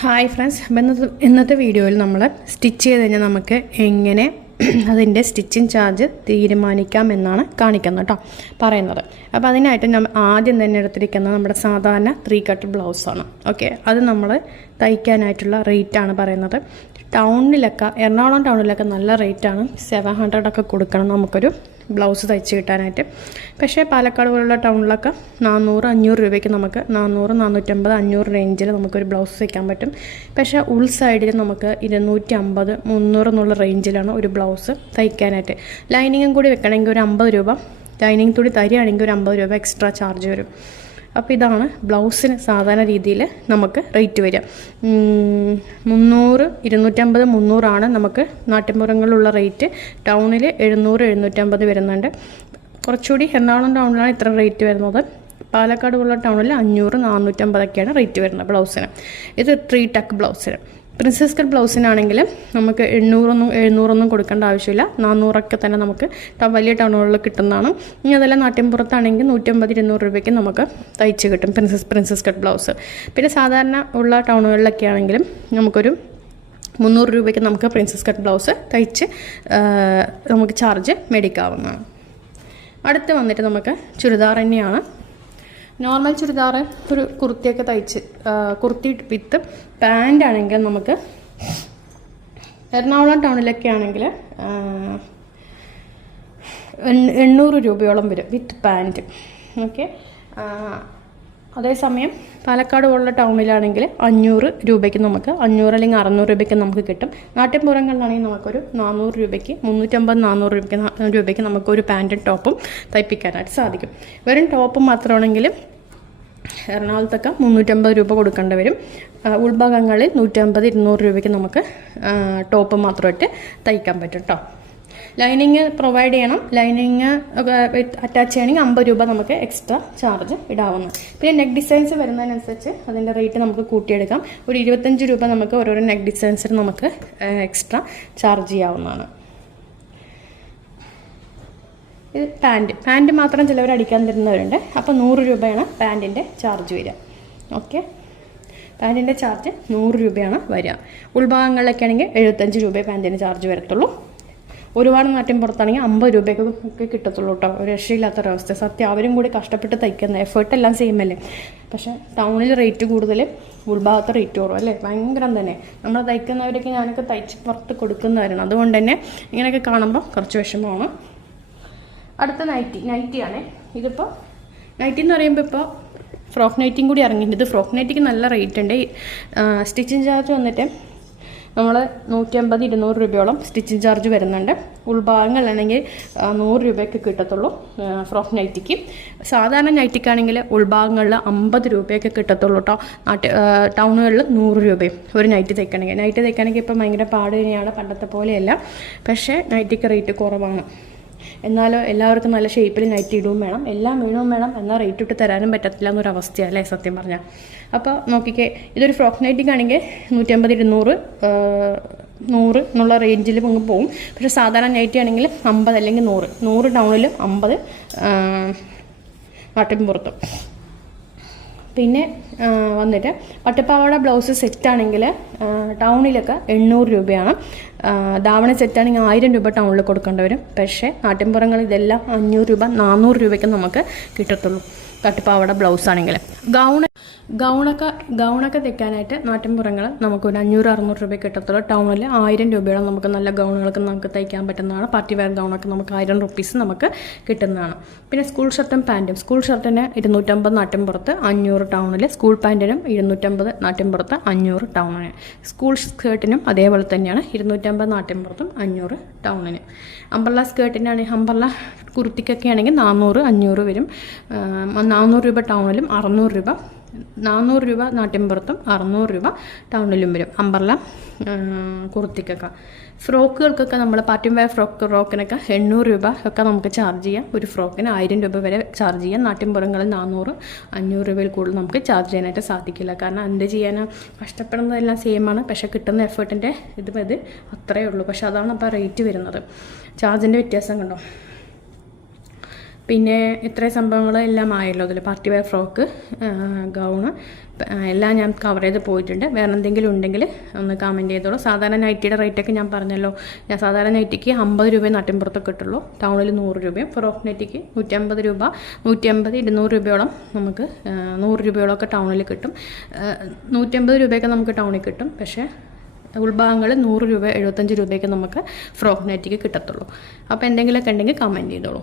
Hi friends, ഇന്നത്തെ വീഡിയോയിൽ നമ്മൾ സ്റ്റിച്ച് ചെയ്ത് കഴിഞ്ഞാൽ നമുക്ക് എങ്ങനെ അതിൻ്റെ സ്റ്റിച്ചിങ് ചാർജ് തീരുമാനിക്കാം എന്നാണ് കാണിക്കുന്നത് കേട്ടോ പറയുന്നത്. അപ്പോൾ അതിനായിട്ട് നമ്മൾ ആദ്യം തന്നെ എടുത്തിരിക്കുന്നത് നമ്മുടെ സാധാരണ 3 കട്ട് ബ്ലൗസാണ്. ഓക്കെ, അത് നമ്മൾ തയ്ക്കാനായിട്ടുള്ള റേറ്റാണ് പറയുന്നത്. ടൗണിലൊക്കെ, എറണാകുളം ടൗണിലൊക്കെ നല്ല റേറ്റാണ്. 700 ഒക്കെ കൊടുക്കണം നമുക്കൊരു ബ്ലൗസ് തയ്ച്ച് കിട്ടാനായിട്ട്. പക്ഷേ പാലക്കാട് പോലുള്ള ടൗണിലൊക്കെ 400-500 രൂപയ്ക്ക് നമുക്ക് 400-450-500 റേഞ്ചിൽ നമുക്കൊരു ബ്ലൗസ് തയ്ക്കാൻ പറ്റും. പക്ഷേ ഉൾ സൈഡിൽ നമുക്ക് 250-300 എന്നുള്ള റേഞ്ചിലാണ് ഒരു ബ്ലൗസ് തയ്ക്കാനായിട്ട്. ലൈനിങ്ങും കൂടി വെക്കണമെങ്കിൽ ഒരു 50 രൂപ, ലൈനിങ് തുണി തരികയാണെങ്കിൽ ഒരു 50 രൂപ എക്സ്ട്രാ ചാർജ് വരും. അപ്പോൾ ഇതാണ് ബ്ലൗസിന് സാധാരണ രീതിയിൽ നമുക്ക് റേറ്റ് വരിക. 300, 250, 300 നമുക്ക് നാട്ടിൻപുറങ്ങളിലുള്ള റേറ്റ്. ടൗണിൽ 700-750 വരുന്നുണ്ട്. കുറച്ചുകൂടി എറണാകുളം ടൗണിലാണ് ഇത്ര റേറ്റ് വരുന്നത്. പാലക്കാട് പോലുള്ള ടൗണിൽ 500-450 റേറ്റ് വരുന്നത് ബ്ലൗസിന്. ഇത് 3 ടക്ക് ബ്ലൗസിന്. പ്രിൻസസ് കട്ട് ബ്ലൗസിനാണെങ്കിൽ നമുക്ക് 700 കൊടുക്കേണ്ട ആവശ്യമില്ല. 400 തന്നെ നമുക്ക് വലിയ ടൗണുകളിൽ കിട്ടുന്നതാണ്. ഇനി അതെല്ലാം നാട്ടിൻപുറത്താണെങ്കിൽ 150-200 രൂപയ്ക്ക് നമുക്ക് തയ്ച്ച് കിട്ടും പ്രിൻസസ് കട്ട് ബ്ലൗസ്. പിന്നെ സാധാരണ ഉള്ള ടൗണുകളിലൊക്കെ ആണെങ്കിലും നമുക്കൊരു 300 രൂപയ്ക്ക് നമുക്ക് പ്രിൻസസ് കട്ട് ബ്ലൗസ് തയ്ച്ച് നമുക്ക് ചാർജ് മേടിക്കാവുന്നതാണ്. അടുത്ത് വന്നിട്ട് നമുക്ക് ചുരിദാർ തന്നെയാണ്. നോർമൽ ചുരിദാർ ഒരു കുർത്തിയൊക്കെ തയ്ച്ച്, കുർത്തി വിത്ത് പാൻ്റ് ആണെങ്കിൽ നമുക്ക് എറണാകുളം ടൗണിലൊക്കെ ആണെങ്കിൽ 800 രൂപയോളം വരും വിത്ത് പാൻറ്റ്. ഓക്കെ, അതേസമയം പാലക്കാട് പോലുള്ള ടൗണിലാണെങ്കിൽ 500 രൂപയ്ക്ക് നമുക്ക് 500 അല്ലെങ്കിൽ 600 രൂപയ്ക്ക് നമുക്ക് കിട്ടും. നാട്ടിൻപുറങ്ങളിലാണെങ്കിൽ നമുക്കൊരു 400 രൂപയ്ക്ക് 350-400 രൂപയ്ക്ക് നമുക്കൊരു പാൻറ്റും ടോപ്പും തയ്പ്പിക്കാനായിട്ട് സാധിക്കും. വെറും ടോപ്പ് മാത്രമാണെങ്കിൽ എറണാകുളത്തൊക്കെ 350 രൂപ കൊടുക്കേണ്ടി വരും. ഉൾഭാഗങ്ങളിൽ 150-200 രൂപയ്ക്ക് നമുക്ക് ടോപ്പ് മാത്രമായിട്ട് തയ്ക്കാൻ പറ്റും കേട്ടോ. ലൈനിങ് പ്രൊവൈഡ് ചെയ്യണം. ലൈനിങ് അറ്റാച്ച് ചെയ്യണമെങ്കിൽ 50 രൂപ നമുക്ക് എക്സ്ട്രാ ചാർജ് ഇടാവുന്നു. പിന്നെ നെക്ക് ഡിസൈൻസ് വരുന്നതിനനുസരിച്ച് അതിൻ്റെ റേറ്റ് നമുക്ക് കൂട്ടിയെടുക്കാം. ഒരു 25 രൂപ നമുക്ക് ഓരോരോ നെക്ക് ഡിസൈൻസിന് നമുക്ക് എക്സ്ട്രാ ചാർജ് ചെയ്യാവുന്നതാണ്. ഇത് പാൻറ്റ് മാത്രം ചിലവർ അടിക്കാൻ തരുന്നവരുണ്ട്. അപ്പോൾ 100 രൂപയാണ് പാൻറ്റിൻ്റെ ചാർജ് വരിക. ഓക്കെ, പാൻറ്റിൻ്റെ ചാർജ് 100 രൂപയാണ് വരിക. ഉൾഭാഗങ്ങളിലൊക്കെ ആണെങ്കിൽ 75 രൂപയെ പാൻറ്റിന് ചാർജ് വരത്തുള്ളൂ. ഒരുപാട് നാട്ടിൻ പുറത്താണെങ്കിൽ 50 രൂപയ്ക്ക് കിട്ടത്തുള്ളൂ കേട്ടോ. ഒരു രക്ഷയില്ലാത്തൊരവസ്ഥ. സത്യം, അവരും കൂടി കഷ്ടപ്പെട്ട് തയ്ക്കുന്ന എഫേർട്ട് എല്ലാം ചെയ്യുമല്ലേ. പക്ഷേ ടൗണിൽ റേറ്റ് കൂടുതൽ, ഉൾഭാഗത്ത് റേറ്റ് കുറവ് അല്ലേ. ഭയങ്കരം തന്നെ. നമ്മൾ തയ്ക്കുന്നവരൊക്കെ ഞാനൊക്കെ തയ്ച്ച് പുറത്ത് കൊടുക്കുന്നവരാണ്. അതുകൊണ്ട് തന്നെ ഇങ്ങനെയൊക്കെ കാണുമ്പോൾ കുറച്ച് വിഷമമാണ്. അടുത്ത നൈറ്റിയാണ്. ഇതിപ്പോൾ നൈറ്റി എന്ന് പറയുമ്പോൾ ഇപ്പോൾ ഫ്രോക്ക് നൈറ്റിയും കൂടി ഇറങ്ങിയിട്ടുണ്ട്. ഇത് ഫ്രോക്ക് നൈറ്റിക്ക് നല്ല റേറ്റ് ഉണ്ട്. സ്റ്റിച്ചിങ് ചാർജ് വന്നിട്ട് നമ്മൾ 150-200 രൂപയോളം സ്റ്റിച്ചിങ് ചാർജ് വരുന്നുണ്ട്. ഉൾഭാഗങ്ങളിലാണെങ്കിൽ 100 രൂപയ്ക്ക് കിട്ടത്തുള്ളൂ ഫ്രോക്ക് നൈറ്റിക്ക്. സാധാരണ നൈറ്റിക്കാണെങ്കിൽ ഉൾഭാഗങ്ങളിൽ 50 രൂപയൊക്കെ കിട്ടത്തുള്ളൂ കേട്ടോ. ടൗണുകളിൽ 100 രൂപയും ഒരു നൈറ്റി തയ്ക്കണമെങ്കിൽ ഇപ്പം ഭയങ്കര പാട് തന്നെയാണ്, പണ്ടത്തെ പോലെയല്ല. പക്ഷേ നൈറ്റിക്ക് റേറ്റ് കുറവാണ്. എന്നാലോ എല്ലാവർക്കും നല്ല ഷേപ്പിൽ നൈറ്റി ഇടുകയും വേണം, എല്ലാം വീണവും വേണം. എന്നാൽ റേറ്റ് ഇട്ട് തരാനും പറ്റത്തില്ല എന്നൊരവസ്ഥയല്ലേ സത്യം പറഞ്ഞാൽ. അപ്പോൾ നോക്കിക്കേ, ഇതൊരു ഫ്രോക്ക് നൈറ്റിക്കാണെങ്കിൽ 150-200 100 എന്നുള്ള റേഞ്ചിൽ അങ്ങ് പോകും. പക്ഷേ സാധാരണ നൈറ്റി ആണെങ്കിൽ 50 അല്ലെങ്കിൽ 100 ടൗണിലും 50 നാട്ടിൻപുറത്തും. പിന്നെ വന്നിട്ട് പട്ടുപ്പാവാട ബ്ലൗസ് സെറ്റാണെങ്കിൽ ടൗണിലൊക്കെ 800 രൂപയാണ്. ധാവണ സെറ്റാണെങ്കിൽ 1000 രൂപ ടൗണിൽ കൊടുക്കേണ്ടി വരും. പക്ഷേ നാട്ടിൻപുറങ്ങളിൽ ഇതെല്ലാം 500 രൂപ 400 രൂപയ്ക്ക് നമുക്ക് കിട്ടത്തുള്ളൂ പട്ടുപ്പാവാട ബ്ലൗസ് ആണെങ്കിൽ. ഗൗണൊക്കെ തയ്ക്കാനായിട്ട് നാട്ടിൻപുറങ്ങൾ നമുക്കൊരു 500-600 രൂപ കിട്ടത്തുള്ളൂ. ടൗണിൽ 1000 രൂപയോളം നമുക്ക് നല്ല ഗൗണുകൾക്ക് നമുക്ക് തയ്ക്കാൻ പറ്റുന്നതാണ്. പാർട്ടി വെയർ ഗൗണൊക്കെ നമുക്ക് 1000 റുപ്പീസ് നമുക്ക് കിട്ടുന്നതാണ്. പിന്നെ സ്കൂൾ ഷർട്ടും പാൻറ്റും. സ്കൂൾ ഷർട്ടിന് 250 നാട്ടിൻപുറത്ത്, 500 ടൗണിൽ. സ്കൂൾ പാൻറ്റിനും 250 നാട്ടിൻപുറത്ത്, 500 ടൗണിന്. സ്കൂൾ സ്കേർട്ടിനും അതേപോലെ തന്നെയാണ്, 250 നാട്ടിൻപുറത്തും, 500 ടൗണിന്. അംബ്രല്ല സ്കേർട്ടിനാണെങ്കിൽ, അംബ്രല്ല കുർത്തിക്കൊക്കെ ആണെങ്കിൽ 400-500 വരും. 400 രൂപ ടൗണിലും 600 രൂപ 400 രൂപ നാട്ടിൻപുറത്തും 600 രൂപ ടൗണിലും വരും അംബ്രല്ല കുർത്തിക്കൊക്കെ. ഫ്രോക്കുകൾക്കൊക്കെ നമ്മൾ പാർട്ടി വെയർ ഫ്രോക്കിനൊക്കെ 800 രൂപ ഒക്കെ നമുക്ക് ചാർജ് ചെയ്യാം. ഒരു ഫ്രോക്കിന് 1000 രൂപ വരെ ചാർജ് ചെയ്യാം. നാട്ടിൻപുറങ്ങളിൽ 400-500 രൂപയിൽ കൂടുതൽ നമുക്ക് ചാർജ് ചെയ്യാനായിട്ട് സാധിക്കില്ല. കാരണം എന്ത് ചെയ്യാനോ, കഷ്ടപ്പെടുന്നതെല്ലാം സെയിമാണ്. പക്ഷേ കിട്ടുന്ന എഫേർട്ടിൻ്റെ ഇത് അത്രയേ ഉള്ളൂ. പക്ഷേ അതാണ് അപ്പോൾ റേറ്റ് വരുന്നത്. ചാർജിൻ്റെ വ്യത്യാസം കണ്ടോ. പിന്നെ ഇത്രയും സംഭവങ്ങളെല്ലാം ആയല്ലോ അതിൽ. പാർട്ടി വെയർ ഫ്രോക്ക്, ഗൗണ്, എല്ലാം ഞാൻ കവർ ചെയ്ത് പോയിട്ടുണ്ട്. വേറെ എന്തെങ്കിലും ഉണ്ടെങ്കിൽ ഒന്ന് കമൻറ്റ് ചെയ്തോളൂ. സാധാരണ നൈറ്റിയുടെ റേറ്റൊക്കെ ഞാൻ പറഞ്ഞല്ലോ. ഞാൻ സാധാരണ നൈറ്റിക്ക് 50 രൂപയെ നാട്ടിൻപുറത്തൊക്കെ കിട്ടുള്ളൂ. ടൗണിൽ 100 രൂപയും ഫ്രോക്ക് നൈറ്റിക്ക് 150 രൂപ, 150, 200 രൂപയോളം നമുക്ക് 100 രൂപയോളമൊക്കെ ടൗണിൽ കിട്ടും. 150 രൂപയൊക്കെ നമുക്ക് ടൗണിൽ കിട്ടും. പക്ഷേ ഉൾഭാഗങ്ങൾ 100 രൂപ, 75 രൂപയൊക്കെ നമുക്ക് ഫ്രോക്ക് നൈറ്റിക്ക് കിട്ടത്തുള്ളൂ. അപ്പോൾ എന്തെങ്കിലുമൊക്കെ ഉണ്ടെങ്കിൽ കമൻറ്റ് ചെയ്തോളൂ.